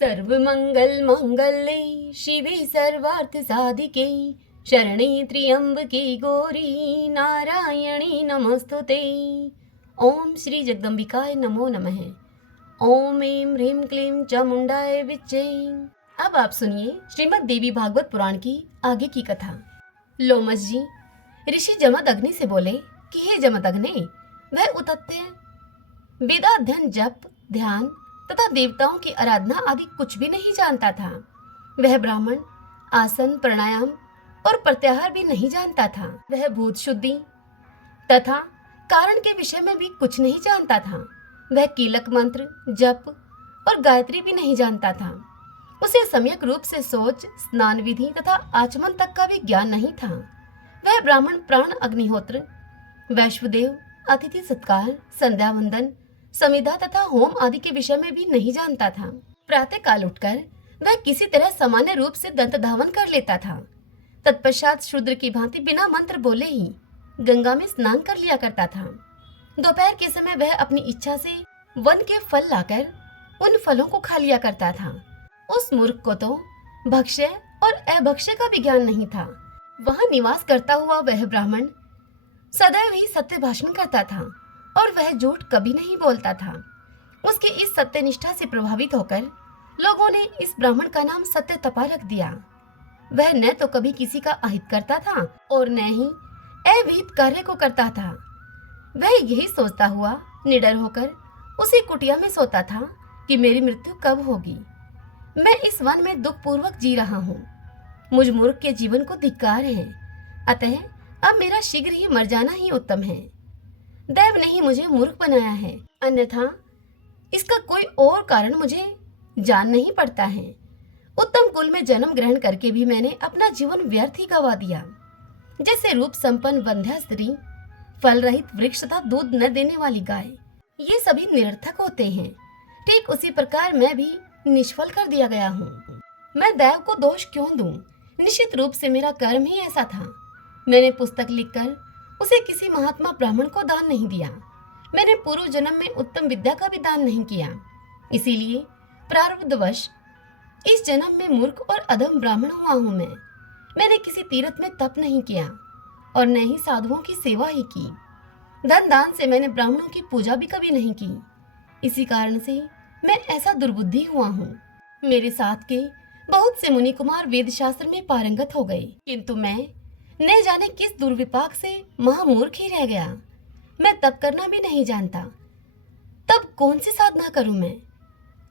सर्वमंगल मांगल्ये शिवे सर्वार्थ साधिके शरणे त्र्यंबके गौरी नारायणी नमस्तुते। ओम श्री जगदम्बिकाय नमो नमः। ओम ऐं ह्रीं क्लीं चामुंडाय विच्चे। अब आप सुनिए श्रीमद् देवी भागवत पुराण की आगे की कथा। लोमस जी ऋषि जमदग्नि से बोले कि हे जमदग्नि, वह उतत्य वेदाध्ययन, जप, ध्यान तथा देवताओं की आराधना आदि कुछ भी नहीं जानता था। वह ब्राह्मण आसन, प्राणायाम और प्रत्याहार भी नहीं जानता था। वह भूत शुद्धि तथा कारण के विषय में भी कुछ नहीं जानता था। वह कीलक मंत्र, जप और गायत्री भी नहीं जानता था। उसे सम्यक रूप से सोच, स्नान विधि तथा आचमन तक का भी ज्ञान नहीं था। वह ब्राह्मण प्राण, अग्निहोत्र, वैश्वदेव, अतिथि सत्कार, संध्या वंदन, समिधा तथा होम आदि के विषय में भी नहीं जानता था। प्रातः काल उठकर वह किसी तरह सामान्य रूप से दंत धावन कर लेता था। तत्पश्चात शूद्र की भांति बिना मंत्र बोले ही गंगा में स्नान कर लिया करता था। दोपहर के समय वह अपनी इच्छा से वन के फल लाकर उन फलों को खा लिया करता था। उस मूर्ख को तो भक्ष्य और अभक्ष्य का भी ज्ञान नहीं था। वहां निवास करता हुआ वह ब्राह्मण सदैव ही सत्य भाषण करता था और वह झूठ कभी नहीं बोलता था। उसकी इस सत्यनिष्ठा से प्रभावित होकर लोगों ने इस ब्राह्मण का नाम सत्य तपा रख दिया। वह न तो कभी किसी का अहित करता था और न ही अविहित कार्य को करता था। वह यही सोचता हुआ निडर होकर उसी कुटिया में सोता था कि मेरी मृत्यु कब होगी। मैं इस वन में दुख पूर्वक जी रहा हूँ। मुझ मूर्ख के जीवन को धिक्कार है, अतः अब मेरा शीघ्र ही मर जाना ही उत्तम है। दैव ने ही मुझे मूर्ख बनाया है, अन्यथा इसका कोई और कारण मुझे जान नहीं पड़ता है। उत्तम कुल में जन्म ग्रहण करके भी मैंने अपना जीवन व्यर्थ ही गवा दिया। जैसे रूप संपन्न वंध्या स्त्री, फल रहित वृक्ष तथा दूध न देने वाली गाय, ये सभी निरर्थक होते हैं, ठीक उसी प्रकार मैं भी निष्फल कर दिया गया हूँ। मैं दैव को दोष क्यों दूं? निश्चित रूप से मेरा कर्म ही ऐसा था। मैंने पुस्तक लिखकर उसे किसी महात्मा ब्राह्मण को दान नहीं दिया। मैंने पूर्व जन्म में उत्तम विद्या का भी दान नहीं किया। इसीलिए प्रारब्धवश इस जन्म में मूर्ख और अधम ब्राह्मण हुआ हूँ मैं। मैंने किसी तीर्थ में तप नहीं किया और न ही साधुओं की सेवा ही की। धन दान से मैंने ब्राह्मणों की पूजा भी कभी नहीं की। इसी कारण से मैं ऐसा दुर्बुद्धि हुआ हूँ। मेरे साथ के बहुत से मुनि कुमार वेद शास्त्र में पारंगत हो गए, किंतु मैं न जाने किस दुर्विपाक से महामूर्ख ही रह गया। मैं तप करना भी नहीं जानता, तब कौन सी साधना करूं मैं?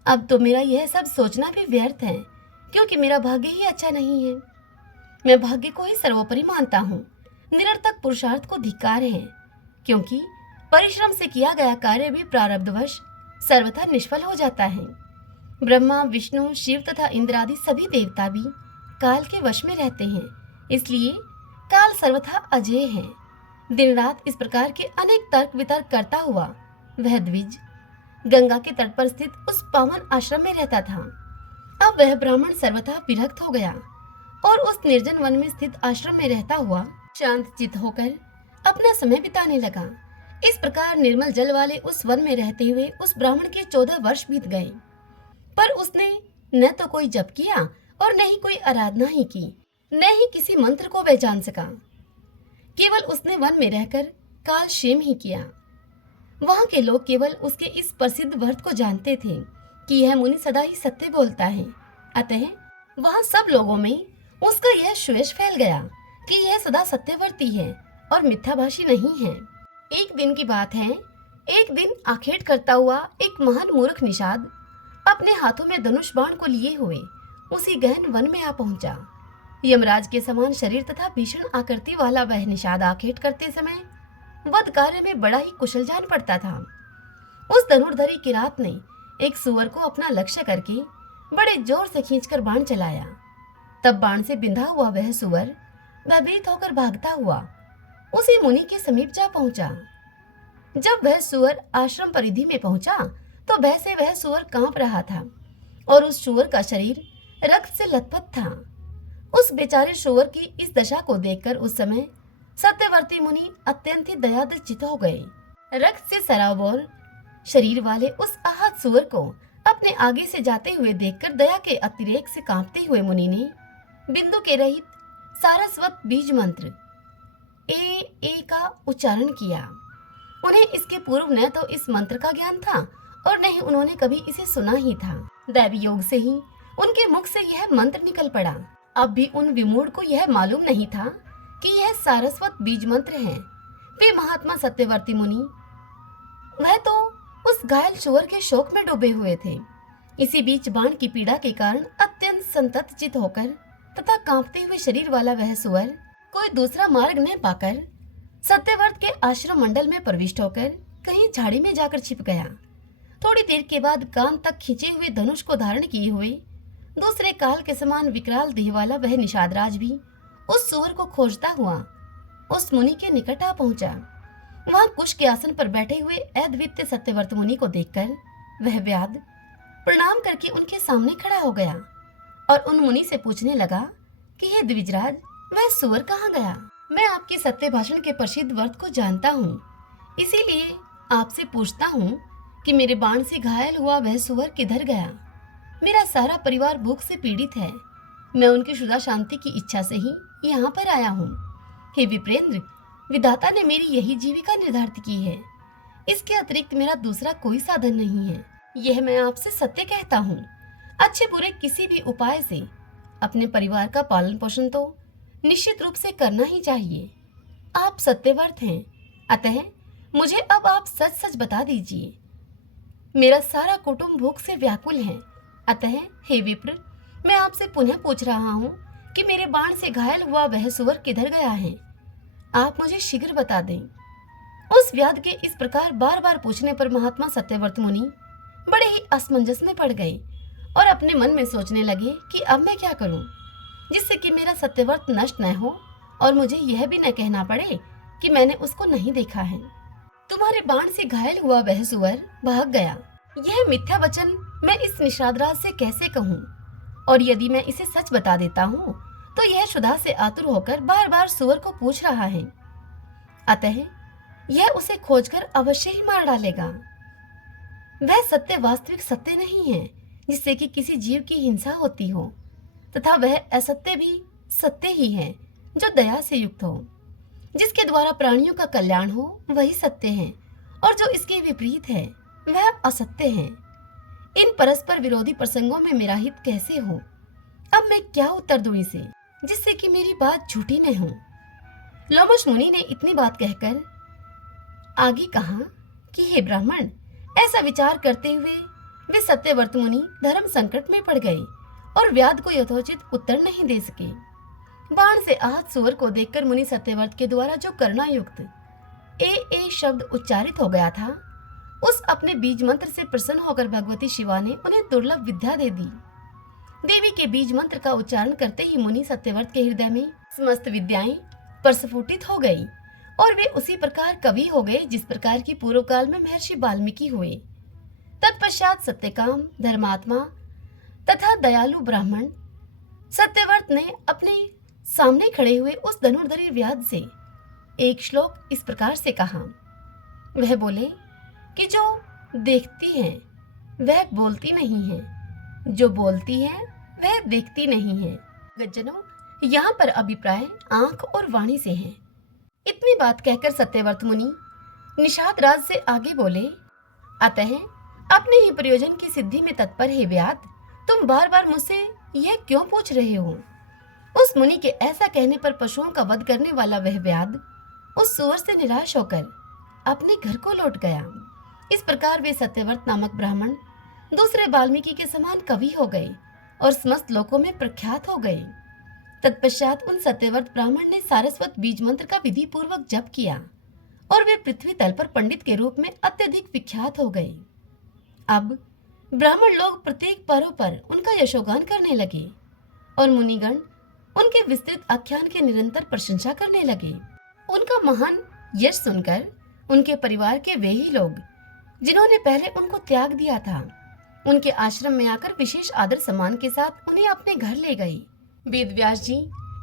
अब तो मेरा यह सब सोचना भी व्यर्थ है, क्योंकि मेरा भाग्य ही अच्छा नहीं है। मैं भाग्य को ही सर्वोपरि मानता हूँ। निरर्थक पुरुषार्थ को धिक्कार है, क्योंकि परिश्रम से किया गया कार्य भी प्रारब्धवश सर्वथा निष्फल हो जाता है। ब्रह्मा, विष्णु, शिव तथा इंद्र आदि सभी देवता भी काल के वश में रहते हैं, इसलिए काल सर्वथा अजेय है। दिन रात इस प्रकार के अनेक तर्क वितर्क करता हुआ वह द्विज गंगा के तट पर स्थित उस पावन आश्रम में रहता था। अब वह ब्राह्मण सर्वथा विरक्त हो गया और उस निर्जन वन में स्थित आश्रम में रहता हुआ शांत चित्त होकर अपना समय बिताने लगा। इस प्रकार निर्मल जल वाले उस वन में रहते हुए उस ब्राह्मण के 14 वर्ष बीत गए, पर उसने न तो कोई जप किया और न ही कोई आराधना ही की, न ही किसी मंत्र को वह जान सका। केवल उसने वन में रहकर काल क्षेम ही किया। वहां के लोग केवल उसके इस प्रसिद्ध व्रत को जानते थे कि यह मुनि सदा ही सत्य बोलता है, अतः वहां सब लोगों में उसका यह श्वेष फैल गया कि यह सदा सत्यवर्ती है और मिथ्याभाषी नहीं है। एक दिन की बात है, एक दिन आखेट करता हुआ एक महान मूर्ख निषाद अपने हाथों में धनुष बाण को लिए हुए उसी गहन वन में आ पहुंचा। यमराज के समान शरीर तथा भीषण आकृति वाला वह निषाद आखेट करते समय वध कार्य में बड़ा ही कुशल जान पड़ता था। उस धनुर्धरी किरात ने एक सुअर को अपना लक्ष्य करके बड़े जोर से खींचकर बाण चलाया। तब बाण से बिंधा हुआ वह सुअर भयभीत होकर भागता हुआ उसी मुनि के समीप जा पहुंचा। जब वह सुअर आश्रम परिधि में पहुंचा तो भय से वह सुअर कांप रहा था और उस सुअर का शरीर रक्त से लथपथ था। उस बेचारे सुअर की इस दशा को देखकर उस समय सत्यवर्ती मुनि अत्यंत ही दयाद्र चित हो गए। रक्त से सराबोर शरीर वाले उस आहत सुअर को अपने आगे से जाते हुए देखकर दया के अतिरेक से कांपते हुए मुनि ने बिंदु के रहित सारस्वत बीज मंत्र ए का उच्चारण किया। उन्हें इसके पूर्व न तो इस मंत्र का ज्ञान था और न ही उन्होंने कभी इसे सुना ही था। दैवी योग से ही उनके मुख से यह मंत्र निकल पड़ा। अब भी उन विमूढ़ को यह मालूम नहीं था कि यह सारस्वत बीज मंत्र है। वे महात्मा सत्यवर्ती मुनि वह तो उस घायल सुअर के शोक में डूबे हुए थे। इसी बीच बाण की पीड़ा के कारण अत्यंत संतप्त चित होकर तथा कांपते हुए शरीर वाला वह सुअर कोई दूसरा मार्ग न पाकर सत्यव्रत के आश्रम मंडल में प्रविष्ट होकर कहीं झाड़ी में जाकर छिप गया। थोड़ी देर के बाद कान तक खींचे हुए धनुष को धारण किए हुए दूसरे काल के समान विकराल देह वाला वह निषादराज भी उस सुअर को खोजता हुआ उस मुनि के निकट आ पहुंचा। वहां कुश के आसन पर बैठे हुए अद्वितीय सत्यव्रत मुनि को देखकर वह व्याध प्रणाम करके उनके सामने खड़ा हो गया और उन मुनि से पूछने लगा कि हे द्विजराज, वह सुअर कहाँ गया? मैं आपके सत्य भाषण के प्रसिद्ध व्रत को जानता हूँ, इसीलिए आपसे पूछता हूँ कि मेरे बाण से घायल हुआ वह सुअर किधर गया? मेरा सारा परिवार भूख से पीड़ित है। मैं उनकी क्षुधा शांति की इच्छा से ही यहाँ पर आया हूँ। हे विप्रेंद्र, विधाता ने मेरी यही जीविका निर्धारित की है। इसके अतिरिक्त मेरा दूसरा कोई साधन नहीं है। यह मैं आपसे सत्य कहता हूँ। अच्छे बुरे किसी भी उपाय से अपने परिवार का पालन पोषण तो निश्चित रूप से करना ही चाहिए। आप सत्यव्रत हैं, अतः मुझे अब आप सच सच बता दीजिए। मेरा सारा कुटुंब भूख से व्याकुल है, अतः हे विप्र, मैं आपसे पुनः पूछ रहा हूँ कि मेरे बाण से घायल हुआ वह सुअर किधर गया है? आप मुझे शीघ्र बता दें। उस व्याध के इस प्रकार बार बार पूछने पर महात्मा सत्यव्रत मुनि बड़े ही असमंजस में पड़ गए और अपने मन में सोचने लगे कि अब मैं क्या करूं जिससे कि मेरा सत्यव्रत नष्ट न हो और मुझे यह भी न कहना पड़े कि मैंने उसको नहीं देखा है। तुम्हारे बाण से घायल हुआ वह सुअर भाग गया, यह मिथ्या वचन मैं इस निषादराज से कैसे कहूँ? और यदि मैं इसे सच बता देता हूँ तो यह क्षुधा से आतुर होकर बार बार सुअर को पूछ रहा है, अतः यह उसे खोजकर अवश्य ही मार डालेगा। वह सत्य वास्तविक सत्य नहीं है जिससे कि किसी जीव की हिंसा होती हो, तथा वह असत्य भी सत्य ही है जो दया से युक्त हो। जिसके द्वारा प्राणियों का कल्याण हो वही सत्य है और जो इसके विपरीत है वह असत्य है। इन परस्पर विरोधी प्रसंगों में मेरा हित कैसे हो? अब मैं क्या उत्तर दूं इसे जिससे कि मेरी बात झूठी न हो? लोमश मुनि ने इतनी बात कहकर आगे कहा कि हे ब्राह्मण, ऐसा विचार करते हुए वे सत्यव्रत मुनि धर्म संकट में पड़ गए और व्याध को यथोचित उत्तर नहीं दे सके। बाण से आहत सुअर को देखकर मुनि सत्यव्रत के द्वारा जो करुणा युक्त ए शब्द उच्चारित हो गया था, उस अपने बीज मंत्र से प्रसन्न होकर भगवती शिवा ने उन्हें दुर्लभ विद्या दे दी। देवी के बीज मंत्र का उच्चारण करते ही मुनि सत्यव्रत के हृदय में समस्त विद्याएं प्रस्फुटित हो गई और वे उसी प्रकार कवि हो गए जिस प्रकार की पूर्व काल में महर्षि वाल्मीकि हुए। तत्पश्चात सत्यकाम, धर्मात्मा तथा दयालु ब्राह्मण सत्यव्रत ने अपने सामने खड़े हुए उस धनुर्धर व्याध से एक श्लोक इस प्रकार से कहा। वह बोले कि जो देखती है वह बोलती नहीं है, जो बोलती है वह देखती नहीं है। गज्जनों, यहाँ पर अभिप्राय आंख और वाणी से है। इतनी बात कहकर सत्यव्रत मुनि निषाद राज से आगे बोले, अतः अपने ही प्रयोजन की सिद्धि में तत्पर हे व्याध, तुम बार बार मुझसे यह क्यों पूछ रहे हो? उस मुनि के ऐसा कहने पर पशुओं का वध करने वाला वह व्याध उस सुअर से निराश होकर अपने घर को लौट गया। इस प्रकार वे सत्यव्रत नामक ब्राह्मण दूसरे वाल्मीकि के समान कवि हो गए और समस्त लोकों में प्रख्यात हो गए। तत्पश्चात उन सत्यव्रत ब्राह्मण ने सारस्वत बीज मंत्र का विधि पूर्वक जप किया और वे पृथ्वी तल पर पंडित के रूप में अत्यधिक विख्यात हो गए। अब ब्राह्मण लोग प्रत्येक पर्व पर उनका यशोगान करने लगे और मुनिगण उनके विस्तृत आख्यान की निरंतर प्रशंसा करने लगे। उनका महान यश सुनकर उनके परिवार के वे ही लोग जिन्होंने पहले उनको त्याग दिया था, उनके आश्रम में आकर विशेष आदर सम्मान के साथ उन्हें अपने घर ले गए। वेद व्यास जी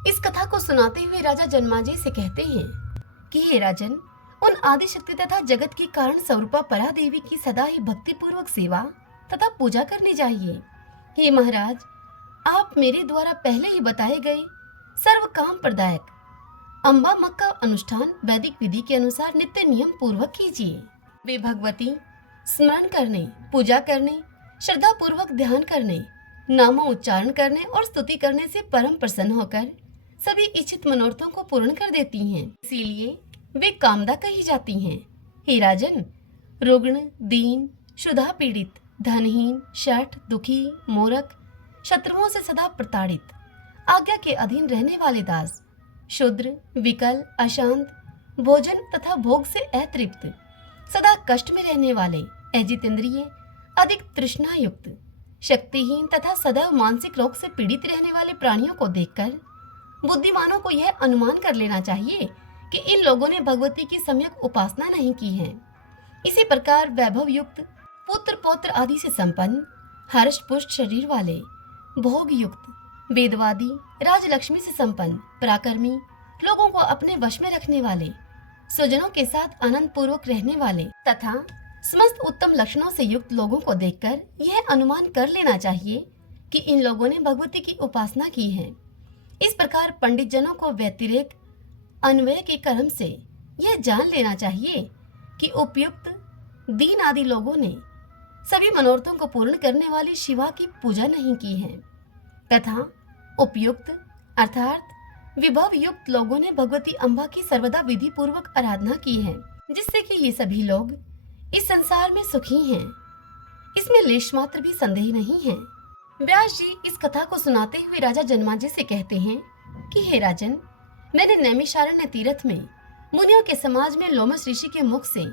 इस कथा को सुनाते हुए राजा जन्माजय से कहते हैं कि हे राजन, उन आदिशक्ति तथा जगत की कारण स्वरूपा परा देवी की सदा ही भक्ति पूर्वक सेवा तथा पूजा करनी चाहिए। हे महाराज, आप मेरे द्वारा पहले ही बताए गए सर्व काम प्रदायक अम्बा मक का अनुष्ठान वैदिक विधि के अनुसार नित्य नियम पूर्वक कीजिए। वे भगवती स्मरण करने, पूजा करने, श्रद्धा पूर्वक ध्यान करने, नामों उच्चारण करने और स्तुति करने से परम प्रसन्न होकर सभी इच्छित मनोरथों को पूर्ण कर देती हैं। इसीलिए वे कामदा कही जाती हैं। हे राजन, रुग्ण, दीन, क्षुधा पीड़ित, धनहीन, शठ, दुखी, मूर्ख, शत्रुओं से सदा प्रताड़ित, आज्ञा के अधीन रहने वाले दास, शूद्र, विकल, अशांत, भोजन तथा भोग से अतृप्त, सदा कष्ट में रहने वाले, अजितेंद्रिय, अधिक तृष्णा युक्त, शक्तिहीन तथा सदैव मानसिक रोग से पीड़ित रहने वाले प्राणियों को देखकर बुद्धिमानों को यह अनुमान कर लेना चाहिए कि इन लोगों ने भगवती की सम्यक उपासना नहीं की है। इसी प्रकार वैभव युक्त, पुत्र पौत्र आदि से संपन्न, हर्ष पुष्ट शरीर वाले, भोग युक्त, वेदवादी, राजलक्ष्मी से संपन्न, पराक्रमी, लोगों को अपने वश में रखने वाले, स्वजनों के साथ आनंद पूर्वक रहने वाले तथा समस्त उत्तम लक्षणों से युक्त लोगों को देखकर यह अनुमान कर लेना चाहिए कि इन लोगों ने भगवती की उपासना की है। इस प्रकार पंडित जनों को व्यतिरेक अन्वय के कर्म से यह जान लेना चाहिए कि उपयुक्त दीन आदि लोगों ने सभी मनोरथों को पूर्ण करने वाली शिवा की पूजा नहीं की है तथा उपयुक्त अर्थात विभव युक्त लोगों ने भगवती अम्बा की सर्वदा विधि पूर्वक आराधना की है, जिससे कि ये सभी लोग इस संसार में सुखी हैं। इसमें लेश मात्र भी संदेह नहीं है। व्यास जी इस कथा को सुनाते हुए राजा जनमाजी से कहते हैं कि हे राजन, मैंने नैमिषारण्य तीर्थ में मुनियों के समाज में लोमस ऋषि के मुख से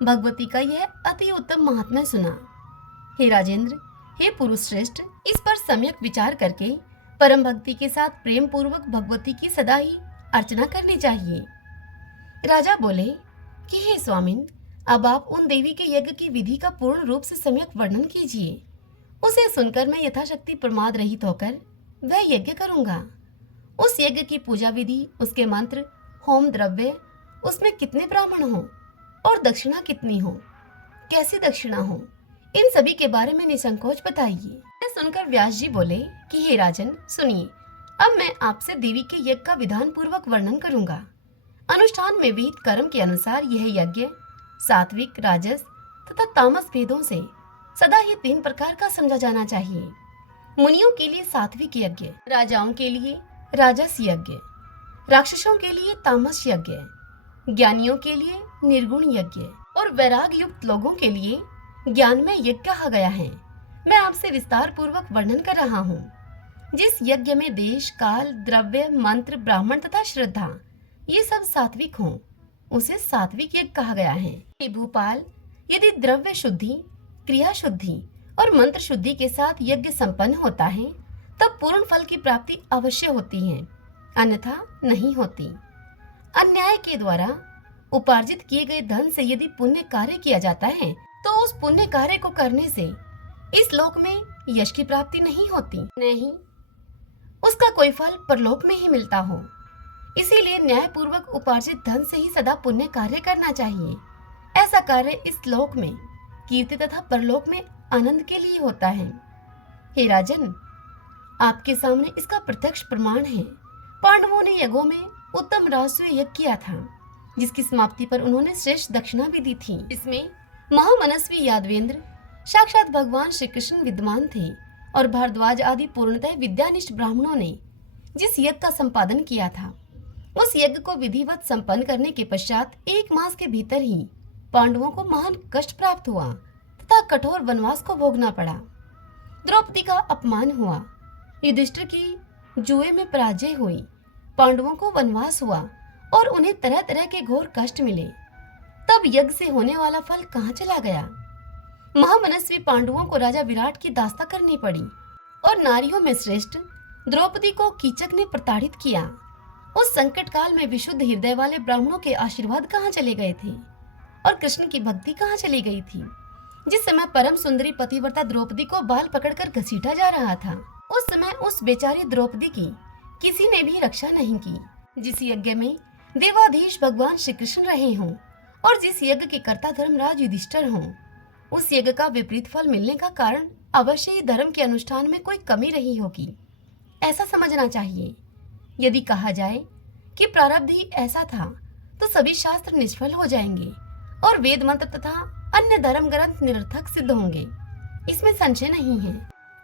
भगवती का यह अति उत्तम महात्म्य सुना। हे राजेंद्र, हे पुरुष श्रेष्ठ, इस पर सम्यक विचार करके परम भक्ति के साथ प्रेम पूर्वक भगवती की सदा ही अर्चना करनी चाहिए। राजा बोले कि हे स्वामिन, अब आप उन देवी के यज्ञ की विधि का पूर्ण रूप से सम्यक वर्णन कीजिए। उसे सुनकर मैं यथाशक्ति प्रमाद रहित होकर वह यज्ञ करूंगा। उस यज्ञ की पूजा विधि, उसके मंत्र, होम द्रव्य, उसमें कितने ब्राह्मण हो और दक्षिणा कितनी हो, कैसी दक्षिणा हो, इन सभी के बारे में निसंकोच बताइए। यह सुनकर व्यास जी बोले कि हे राजन, सुनिए, अब मैं आपसे देवी के यज्ञ का विधान पूर्वक वर्णन करूंगा। अनुष्ठान में विहित कर्म के अनुसार यह यज्ञ सात्विक, राजस तथा तामस भेदों से सदा ही 3 प्रकार का समझा जाना चाहिए। मुनियों के लिए सात्विक यज्ञ, राजाओं के लिए राजस यज्ञ, राक्षसों के लिए तामस यज्ञ, ज्ञानियों के लिए निर्गुण यज्ञ और वैराग युक्त लोगों के लिए ज्ञान में यज्ञ कहा गया है। मैं आपसे विस्तार पूर्वक वर्णन कर रहा हूँ। जिस यज्ञ में देश, काल, द्रव्य, मंत्र, ब्राह्मण तथा श्रद्धा ये सब सात्विक हों, उसे सात्विक यज्ञ कहा गया है। हे भूपाल, यदि द्रव्य शुद्धि, क्रिया शुद्धि और मंत्र शुद्धि के साथ यज्ञ संपन्न होता है, तब पूर्ण फल की प्राप्ति अवश्य होती है, अन्यथा नहीं होती। अन्याय के द्वारा उपार्जित किए गए धन से यदि पुण्य कार्य किया जाता है, तो उस पुण्य कार्य को करने से इस लोक में यश की प्राप्ति नहीं होती, नहीं उसका कोई फल परलोक में ही मिलता हो। इसीलिए न्याय पूर्वक उपार्जित धन से ही सदा पुण्य कार्य करना चाहिए। ऐसा कार्य इस लोक में कीर्ति तथा परलोक में आनंद के लिए होता है। हे राजन, आपके सामने इसका प्रत्यक्ष प्रमाण है। पांडवों ने यज्ञों में उत्तम राजसूय यज्ञ किया था, जिसकी समाप्ति पर उन्होंने श्रेष्ठ दक्षिणा भी दी थी। इसमें महामनस्वी यादवेंद्र साक्षात भगवान श्री कृष्ण विद्यमान थे और भारद्वाज आदि पूर्णतः विद्यानिष्ठ ब्राह्मणों ने जिस यज्ञ का संपादन किया था, उस यज्ञ को विधिवत संपन्न करने के पश्चात 1 मास के भीतर ही पांडवों को महान कष्ट प्राप्त हुआ तथा कठोर वनवास को भोगना पड़ा। द्रौपदी का अपमान हुआ, युधिष्ठिर की जुए में पराजय हुई, पांडवों को वनवास हुआ और उन्हें तरह तरह के घोर कष्ट मिले। तब यज्ञ से होने वाला फल कहाँ चला गया? महामनस्वी पांडवों को राजा विराट की दास्ता करनी पड़ी और नारियों में श्रेष्ठ द्रौपदी को कीचक ने प्रताड़ित किया। उस संकट काल में विशुद्ध हृदय वाले ब्राह्मणों के आशीर्वाद कहाँ चले गए थे और कृष्ण की भक्ति कहाँ चली गई थी? जिस समय परम सुंदरी पतिव्रता द्रौपदी को बाल पकड़कर घसीटा जा रहा था, उस समय उस बेचारी द्रौपदी की किसी ने भी रक्षा नहीं की। जिस यज्ञ में देवाधीश भगवान श्री कृष्ण रहे हों और जिस यज्ञ के कर्ता धर्मराज युधिष्ठिर हों, उस यज्ञ का विपरीत फल मिलने का कारण अवश्य ही धर्म के अनुष्ठान में कोई कमी रही होगी, ऐसा समझना चाहिए। यदि कहा जाए कि प्रारब्ध ही ऐसा था तो सभी शास्त्र निष्फल हो जाएंगे और वेद मंत्र तथा अन्य धर्म ग्रंथ निरर्थक सिद्ध होंगे, इसमें संशय नहीं है।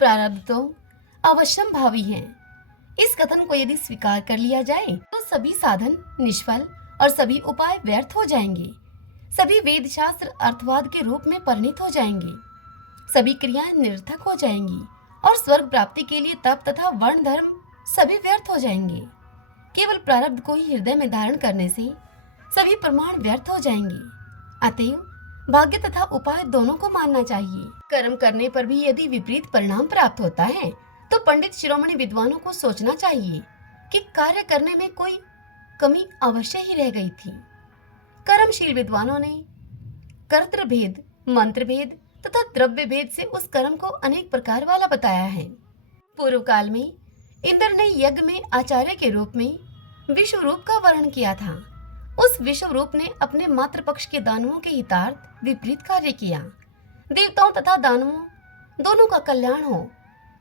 प्रारब्ध तो अवश्यम भावी है। इस कथन को यदि स्वीकार कर लिया जाए तो सभी साधन निष्फल और सभी उपाय व्यर्थ हो जाएंगे। सभी वेद शास्त्र अर्थवाद के रूप में परिणित हो जाएंगे, सभी क्रियाएं निरर्थक हो जाएंगी और स्वर्ग प्राप्ति के लिए तप तथा वर्ण धर्म सभी व्यर्थ हो जाएंगे। केवल प्रारब्ध को ही हृदय में धारण करने से सभी प्रमाण व्यर्थ हो जाएंगे। अतएव भाग्य तथा उपाय दोनों को मानना चाहिए। कर्म करने पर भी यदि विपरीत परिणाम प्राप्त होता है तो पंडित शिरोमणि विद्वानों को सोचना चाहिए कि कार्य करने में कोई कमी अवश्य ही रह गई थी। कर्मशील विद्वानों ने कर्तृ भेद, मंत्र भेद तथा द्रव्य भेद से उस कर्म को अनेक प्रकार वाला बताया है। पूर्व काल में इंद्र ने यज्ञ में आचार्य के रूप में विश्व रूप का वर्णन किया था। उस विश्व रूप ने अपने मातृ पक्ष के दानवों के हितार्थ विपरीत कार्य किया। देवताओं तथा दानवों दोनों का कल्याण हो,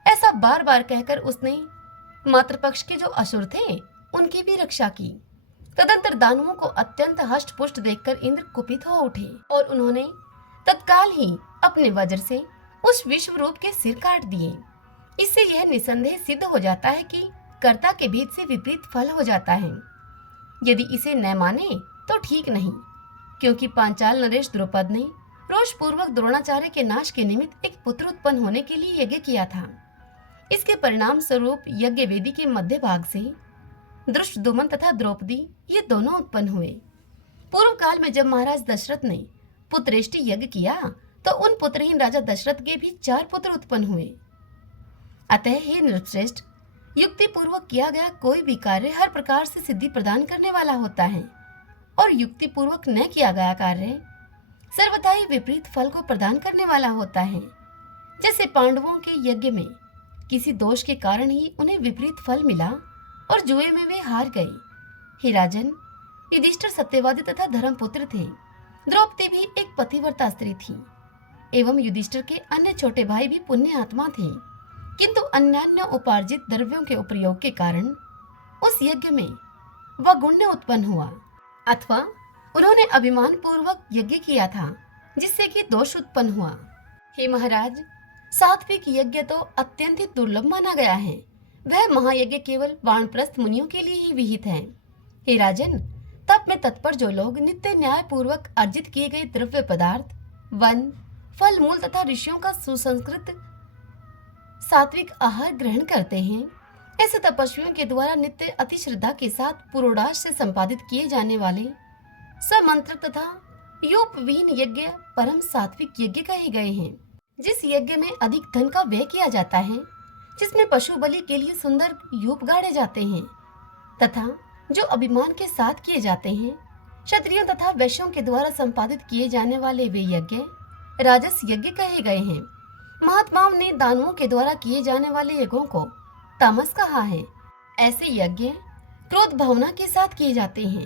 ऐसा बार बार कहकर उसने मातृ पक्ष के जो असुर थे उनकी भी रक्षा की। तदंतर दानवों को अत्यंत हष्ट पुष्ट देखकर इंद्र कुपित हो उठे और उन्होंने तत्काल ही अपने वज्र से उस विश्व रूप के सिर काट दिए। इससे यह निसंदेह सिद्ध हो जाता है कि कर्ता के भेद से विपरीत फल हो जाता है। यदि इसे न माने तो ठीक नहीं, क्योंकि पांचाल नरेश द्रौपद ने रोष पूर्वक द्रोणाचार्य के नाश के निमित्त एक पुत्र उत्पन्न होने के लिए यज्ञ किया था। इसके परिणाम स्वरूप यज्ञ वेदी के मध्य भाग से धृष्टद्युम्न तथा द्रौपदी ये दोनों उत्पन्न हुए। पूर्व काल में जब महाराज दशरथ ने पुत्रेष्टि यज्ञ किया तो उन पुत्रहीन राजा दशरथ के भी 4 पुत्र उत्पन्न हुए। अतः हे नृपश्रेष्ठ, युक्ति पूर्वक किया गया कोई भी कार्य हर प्रकार से सिद्धि प्रदान करने वाला होता है और युक्ति पूर्वक न किया गया कार्य सर्वथा ही विपरीत फल को प्रदान करने वाला होता है। जैसे पांडवों के यज्ञ में किसी दोष के कारण ही उन्हें विपरीत फल मिला और जुए में वे हार गए। हे राजन, युधिष्ठिर सत्यवादी तथा धर्मपुत्र थे। द्रौपदी भी एक पतिव्रता स्त्री थी एवं युधिष्ठिर के अन्य छोटे भाई भी पुण्य आत्मा थे, किंतु अन्यान्य उपार्जित द्रव्यों के उपयोग के कारण उस यज्ञ में वह गुण्य उत्पन्न हुआ अथवा उन्होंने अभिमान पूर्वक यज्ञ किया था जिससे कि दोष उत्पन्न हुआ। हे महाराज, सात्विक यज्ञ तो अत्यंत ही दुर्लभ माना गया है। वह महायज्ञ केवल वानप्रस्थ मुनियों के लिए ही विहित है। हे राजन, तप में तत्पर जो लोग नित्य न्याय पूर्वक अर्जित किए गए द्रव्य पदार्थ, वन, फल मूल तथा ऋषियों का सुसंस्कृत सात्विक आहार ग्रहण करते हैं, ऐसे तपस्वियों के द्वारा नित्य अति श्रद्धा के साथ पुरोडाश से संपादित किए जाने वाले समंत्र तथा योपवीन यज्ञ परम सात्विक यज्ञ कहे गए हैं। जिस यज्ञ में अधिक धन का व्यय किया जाता है, जिसमें पशु बलि के लिए सुंदर यूप गाड़े जाते हैं तथा जो अभिमान के साथ किए जाते हैं, क्षत्रियों तथा वैश्यों के द्वारा संपादित किए जाने वाले वे यज्ञ राजस यज्ञ कहे गए हैं। महात्माओं ने दानवों के द्वारा किए जाने वाले यज्ञों को तामस कहा है। ऐसे यज्ञ क्रोध भावना के साथ किए जाते हैं,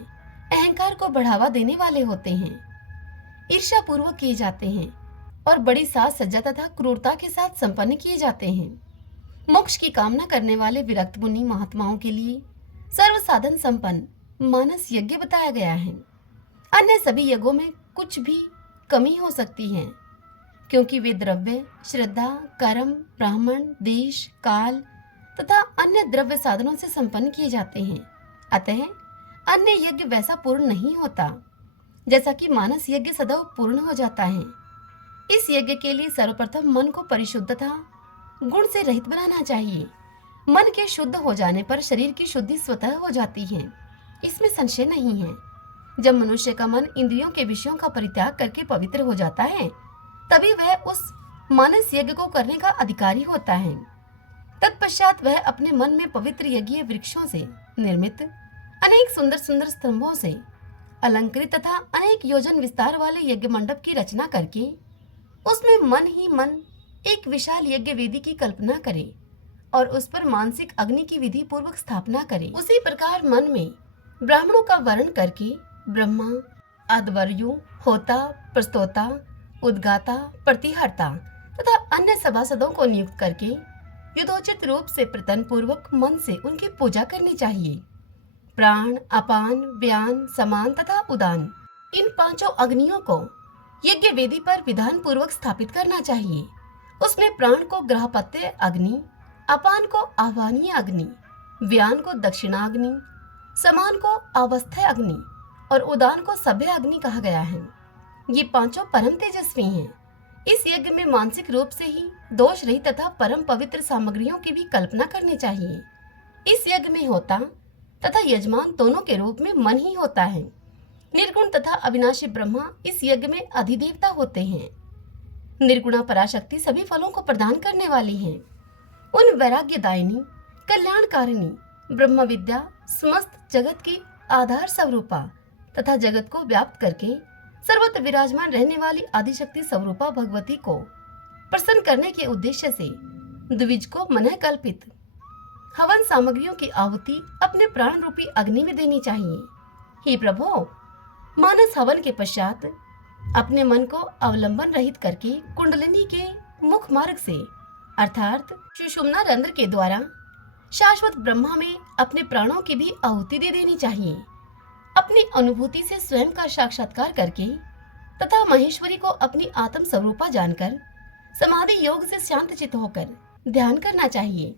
अहंकार को बढ़ावा देने वाले होते हैं, ईर्ष्या पूर्वक किए जाते हैं और बड़ी साज सज्जा तथा क्रूरता के साथ संपन्न किए जाते हैं। मोक्ष की कामना करने वाले विरक्त मुनि महात्माओं के लिए सर्व साधन संपन्न मानस यज्ञ बताया गया है। अन्य सभी यज्ञों में कुछ भी कमी हो सकती है, क्योंकि वे द्रव्य, श्रद्धा, कर्म, ब्राह्मण, देश, काल तथा अन्य द्रव्य साधनों से संपन्न किए जाते हैं। अतः अन्य यज्ञ वैसा पूर्ण नहीं होता जैसा कि मानस यज्ञ सदैव पूर्ण हो जाता है। इस यज्ञ के लिए सर्वप्रथम मन को परिशुद्ध तथा गुण से रहित बनाना चाहिए। मन के शुद्ध हो जाने पर शरीर की शुद्धि स्वतः हो जाती है, इसमें संशय नहीं है। जब मनुष्य का मन इंद्रियों के विषयों का परित्याग करके पवित्र हो जाता है, तभी वह उस मानस यज्ञ को करने का अधिकारी होता है। तत्पश्चात वह अपने मन में पवित्र यज्ञीय वृक्षों से निर्मित अनेक सुंदर सुंदर स्तंभों से अलंकृत तथा अनेक योजन विस्तार वाले यज्ञ मंडप की रचना करके उसमें मन ही मन एक विशाल यज्ञ वेदी की कल्पना करे और उस पर मानसिक अग्नि की विधि पूर्वक स्थापना करे। उसी प्रकार मन में ब्राह्मणों का वर्ण करके ब्रह्मा, अध्वर्यु, होता, प्रस्तोता, उद्गाता, प्रतिहर्ता तथा अन्य सभासदों को नियुक्त करके युद्धोचित रूप से प्रतन पूर्वक मन से उनकी पूजा करनी चाहिए। प्राण, अपान, व्यान, समान तथा उदान इन पांचों अग्नियों को यज्ञ वेदी पर विधान पूर्वक स्थापित करना चाहिए। उसमें प्राण को ग्रहपत्य अग्नि, अपान को आह्वानीय अग्नि, व्यान को दक्षिणाग्नि, समान को अवस्था अग्नि और उदान को सभ्य अग्नि कहा गया है। ये पांचों परम तेजस्वी हैं। इस यज्ञ में मानसिक रूप से ही दोष रहित तथा परम पवित्र सामग्रियों की भी कल्पना करनी चाहिए। इस यज्ञ में होता तथा यजमान दोनों के रूप में मन ही होता है। निर्गुण तथा अविनाशी ब्रह्मा इस यज्ञ में अधिदेवता होते हैं। निर्गुणा पराशक्ति सभी फलों को प्रदान करने वाली है। उन वैराग्यदायिनी, कल्याणकारिणी ब्रह्म विद्या समस्त जगत की आधार स्वरूपा तथा जगत को व्याप्त करके सर्वत्र विराजमान रहने वाली आदिशक्ति स्वरूपा भगवती को प्रसन्न करने के उद्देश्य से द्विज को मनः कल्पित हवन सामग्रियों की आहुति अपने प्राण रूपी अग्नि में देनी चाहिए। हे प्रभु, मानस हवन के पश्चात अपने मन को अवलंबन रहित करके कुंडलिनी के मुख मार्ग से अर्थात सुषुम्ना रंध्र के द्वारा शाश्वत ब्रह्मा में अपने प्राणों की भी आहुति दे देनी चाहिए। अपनी अनुभूति से स्वयं का साक्षात्कार करके तथा महेश्वरी को अपनी आत्म स्वरूपा जानकर समाधि योग से शांत चित्त होकर ध्यान करना चाहिए।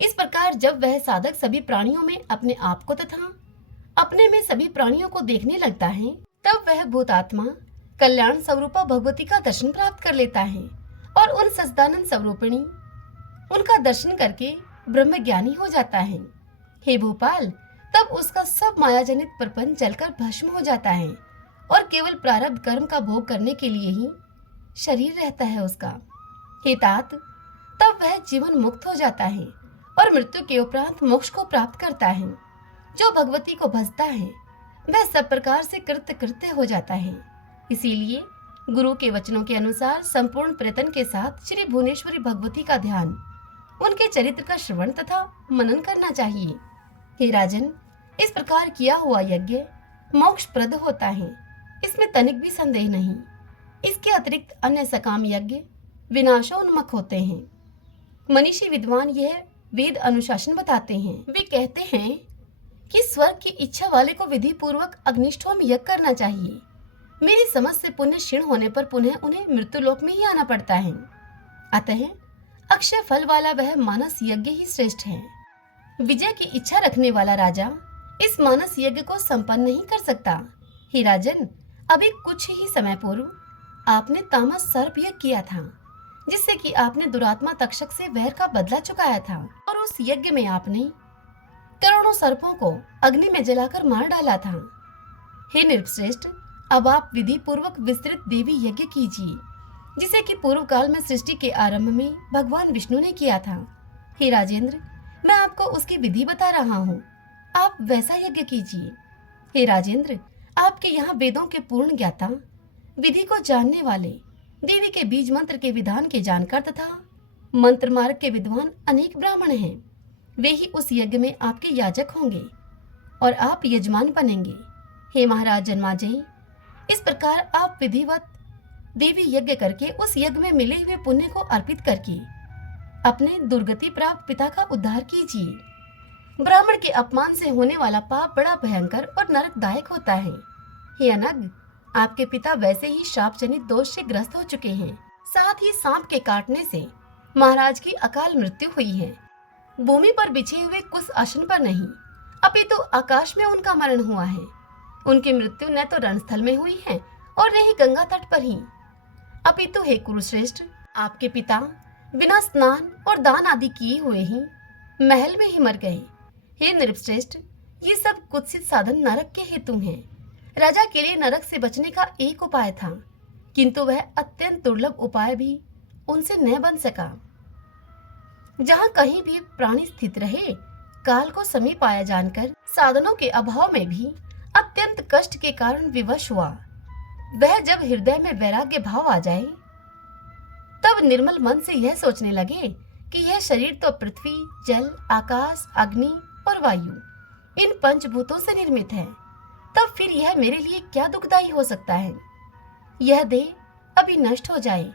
इस प्रकार जब वह साधक सभी प्राणियों में अपने आप को तथा अपने में सभी प्राणियों को देखने लगता है, तब वह भूतात्मा कल्याण स्वरूपा भगवती का दर्शन प्राप्त कर लेता है और उन सच्चिदानंद स्वरूपिणी उनका दर्शन करके ब्रह्म ज्ञानी हो जाता है। हे भोपाल, तब उसका सब मायाजनित प्रपंच जलकर भस्म हो जाता है और केवल प्रारब्ध कर्म का भोग करने के लिए ही शरीर रहता है उसका। हे तात, तब वह जीवन मुक्त हो जाता है और मृत्यु के उपरांत मोक्ष को प्राप्त करता है। जो भगवती को भजता है वह सब प्रकार से कृत्य कृत्य हो जाता है। इसीलिए गुरु के वचनों के अनुसार संपूर्ण प्रयत्न के साथ श्री भुवनेश्वरी भगवती का ध्यान, उनके चरित्र का श्रवण तथा मनन करना चाहिए। हे राजन, इस प्रकार किया हुआ यज्ञ मोक्षप्रद होता है, इसमें तनिक भी संदेह नहीं। इसके अतिरिक्त अन्य सकाम यज्ञ विनाशोन्मुख होते हैं। मनीषी विद्वान यह वेद अनुशासन बताते हैं। वे कहते हैं कि स्वर्ग की इच्छा वाले को विधि पूर्वक अग्निष्ठोम यज्ञ करना चाहिए। मेरी समझ से पुण्य क्षीण होने पर पुनः उन्हें मृत्युलोक में ही आना पड़ता है। अतः अक्षय फल वाला वह मानस यज्ञ ही श्रेष्ठ है। विजय की इच्छा रखने वाला राजा इस मानस यज्ञ को संपन्न नहीं कर सकता। हे राजन, अभी कुछ ही समय पूर्व आपने तामस सर्प यज्ञ किया था, जिससे कि आपने दुरात्मा तक्षक से वैर का बदला चुकाया था और उस यज्ञ में आपने करोड़ों सर्पों को अग्नि में जलाकर मार डाला था। हे नृपश्रेष्ठ, अब आप विधि पूर्वक विस्तृत देवी यज्ञ कीजिए, जिसे कि पूर्व काल में सृष्टि के आरंभ में भगवान विष्णु ने किया था। हे राजेंद्र, मैं आपको उसकी विधि बता रहा हूँ, आप वैसा यज्ञ कीजिए। हे राजेंद्र, आपके यहाँ वेदों के पूर्ण ज्ञाता, विधि को जानने वाले, देवी के बीज मंत्र के विधान के जानकार तथा मंत्र मार्ग के विद्वान अनेक ब्राह्मण हैं। वे ही उस यज्ञ में आपके याजक होंगे और आप यजमान बनेंगे। हे महाराज जन्माजय, इस प्रकार आप विधिवत देवी यज्ञ करके उस यज्ञ में मिले हुए पुण्य को अर्पित करके अपने दुर्गति प्राप्त पिता का उद्धार कीजिए। ब्राह्मण के अपमान से होने वाला पाप बड़ा भयंकर और नरकदायक होता है। हे अनग, आपके पिता वैसे ही शाप जनित दोष से ग्रस्त हो चुके हैं। साथ ही सांप के काटने से महाराज की अकाल मृत्यु हुई है। भूमि पर बिछे हुए कुछ आसन पर नहीं, अपितु आकाश में उनका मरण हुआ है। उनकी मृत्यु न तो रणस्थल में हुई है और न ही गंगा तट पर ही, अपितु हे कुरुश्रेष्ठ, आपके पिता बिना स्नान और दान आदि किए हुए ही महल में ही मर गए। हे नृपश्रेष्ठ, ये सब कुत्सित साधन नरक के हेतु हैं। राजा के लिए नरक से बचने का एक उपाय था, किंतु वह अत्यंत दुर्लभ उपाय भी उनसे न बन सका। जहाँ कहीं भी प्राणी स्थित रहे, काल को समीप आया जानकर साधनों के अभाव में भी अत्यंत कष्ट के कारण विवश हुआ। वह जब हृदय में वैराग्य भाव आ जाए, तब निर्मल मन से यह सोचने लगे कि यह शरीर तो पृथ्वी, जल, आकाश, अग्नि और वायु, इन पंचभूतों से निर्मित है, तब फिर यह मेरे लिए क्या दुखदायी हो सकता है। यह देह अभी नष्ट हो जाए।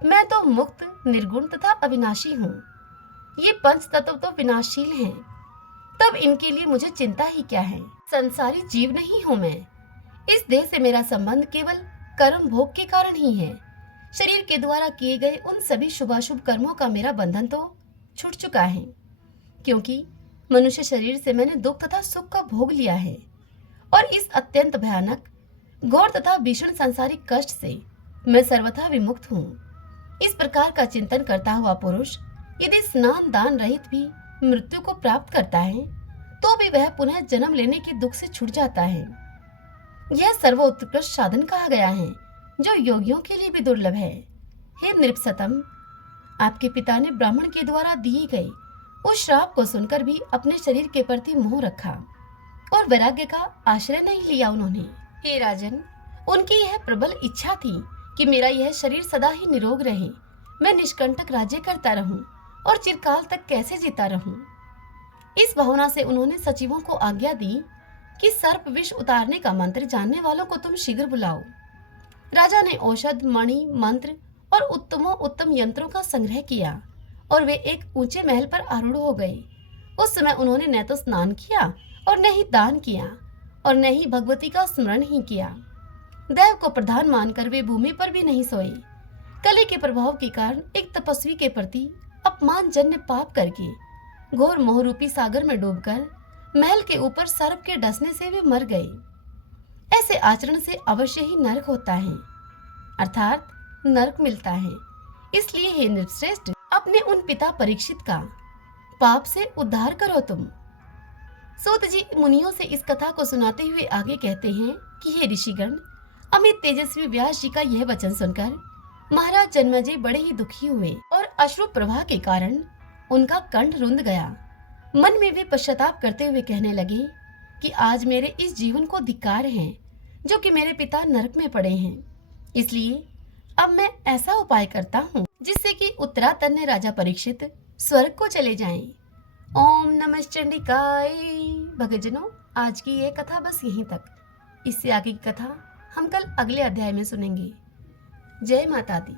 मैं तो मुक्त, निर्गुण तथा अविनाशी हूँ। ये पंच तत्व तो विनाशील हैं, तब इनके लिए मुझे चिंता ही क्या है। संसारी जीव नहीं हूँ मैं। इस देह से मेरा संबंध केवल कर्म भोग के कारण ही है। शरीर के द्वारा किए गए उन सभी शुभाशुभ कर्मों का मेरा बंधन तो छूट चुका है, क्योंकि मनुष्य शरीर से मैंने दुख तथा सुख का भोग लिया है। और इस अत्यंत भयानक, घोर तथा भीषण सांसारिक कष्ट से मैं सर्वथा विमुक्त हूँ। इस प्रकार का चिंतन करता हुआ पुरुष यदि स्नान दान रहित भी मृत्यु को प्राप्त करता है, तो भी वह पुनः जन्म लेने के दुख से छूट जाता है। यह सर्वोत्कृष्ट साधन कहा गया है, जो योगियों के लिए भी दुर्लभ है। हे नृपसतम, आपके पिता ने ब्राह्मण के द्वारा दिए गए उस श्राप को सुनकर भी अपने शरीर के प्रति मोह रखा और वैराग्य का आश्रय नहीं लिया उन्होंने। हे राजन, उनकी यह प्रबल इच्छा थी कि मेरा यह शरीर सदा ही निरोग रहे, मैं निष्कंटक राज्य करता रहूं और चिरकाल तक कैसे जीता रहूं। इस भावना से उन्होंने सचिवों को आज्ञा दी कि सर्प विष उतारने का मंत्र जानने वालों को तुम शीघ्र बुलाओ। राजा ने औषध, मणि, मंत्र और उत्तमों उत्तम यंत्रों का संग्रह किया और वे एक ऊंचे महल पर आरूढ़ हो गए। उस समय उन्होंने न तो स्नान किया और न ही दान किया और न ही भगवती का स्मरण ही किया। दैव को प्रधान मानकर वे भूमि पर भी नहीं सोए। कली के प्रभाव के कारण एक तपस्वी के प्रति अपमानजन्य पाप करके घोर मोहरूपी सागर में डूबकर महल के ऊपर सर्प के डसने से वे मर गए। ऐसे आचरण से अवश्य ही नरक होता है, अर्थात नरक मिलता है। इसलिए हे नृपश्रेष्ठ, अपने उन पिता परीक्षित का पाप से उद्धार करो तुम। सूत जी मुनियों से इस कथा को सुनाते हुए आगे कहते हैं कि हे ऋषिगण, अमित तेजस्वी व्यास जी का यह वचन सुनकर महाराज जन्मेजय बड़े ही दुखी हुए और अश्रु प्रवाह के कारण उनका कंठ रुंध गया। मन में वे पश्चाताप करते हुए कहने लगे कि आज मेरे इस जीवन को धिक्कार है, जो कि मेरे पिता नरक में पड़े हैं। इसलिए अब मैं ऐसा उपाय करता हूँ जिससे कि उत्तरातन्य राजा परीक्षित स्वर्ग को चले जाएं। ओम नमः चंडिकाय। भक्तजनों, आज की यह कथा बस यहीं तक। इससे आगे की कथा हम कल अगले अध्याय में सुनेंगे। जय माता दी।